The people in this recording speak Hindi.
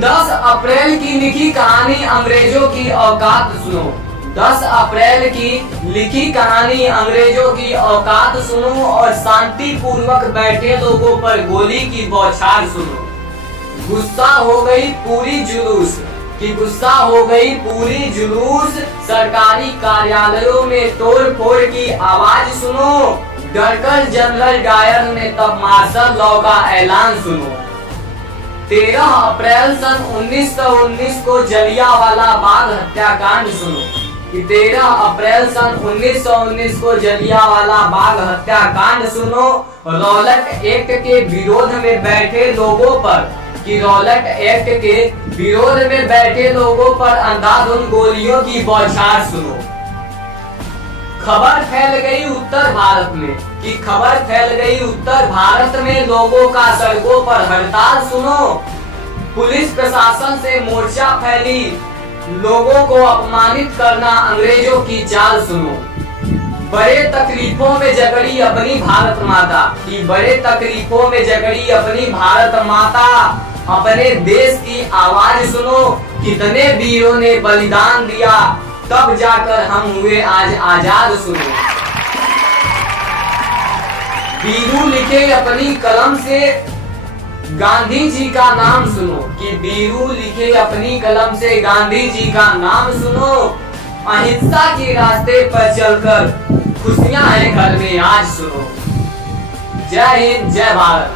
10 अप्रैल की लिखी कहानी अंग्रेजों की औकात सुनो। 10 अप्रैल की लिखी कहानी अंग्रेजों की औकात सुनो और शांति पूर्वक बैठे लोगों पर गोली की बौछार सुनो। गुस्सा हो गई पूरी जुलूस गुस्सा हो गई पूरी जुलूस, सरकारी कार्यालयों में तोड़ फोड़ की आवाज सुनो। डरकर जनरल डायर ने तब मार्शल लॉ का ऐलान सुनो। 13 अप्रैल सन 1919 को जलियांवाला बाग हत्याकांड सुनो। 13 अप्रैल सन 1919 को जलियांवाला बाग हत्याकांड सुनो। रॉलेट एक्ट के विरोध में बैठे लोगों पर रॉलेट एक्ट के विरोध में बैठे लोगों पर अंधाधुंध गोलियों की बौछार सुनो। खबर फैल गई उत्तर भारत में खबर फैल गई उत्तर भारत में लोगों का सड़कों पर हड़ताल सुनो। पुलिस प्रशासन से मोर्चा फैली, लोगों को अपमानित करना अंग्रेजों की चाल सुनो। बड़े तकलीफों में जगड़ी अपनी भारत माता बड़े तकलीफों में जगड़ी अपनी भारत माता, अपने देश की आवाज सुनो। कितने वीरों ने बलिदान दिया, तब जाकर हम हुए आज आजाद सुनो। वीरू लिखे अपनी कलम से गांधी जी का नाम सुनो वीरू लिखे अपनी कलम से गांधी जी का नाम सुनो। अहिंसा के रास्ते पर चलकर खुशियां हैं घर में आज सुनो। जय हिंद, जय भारत।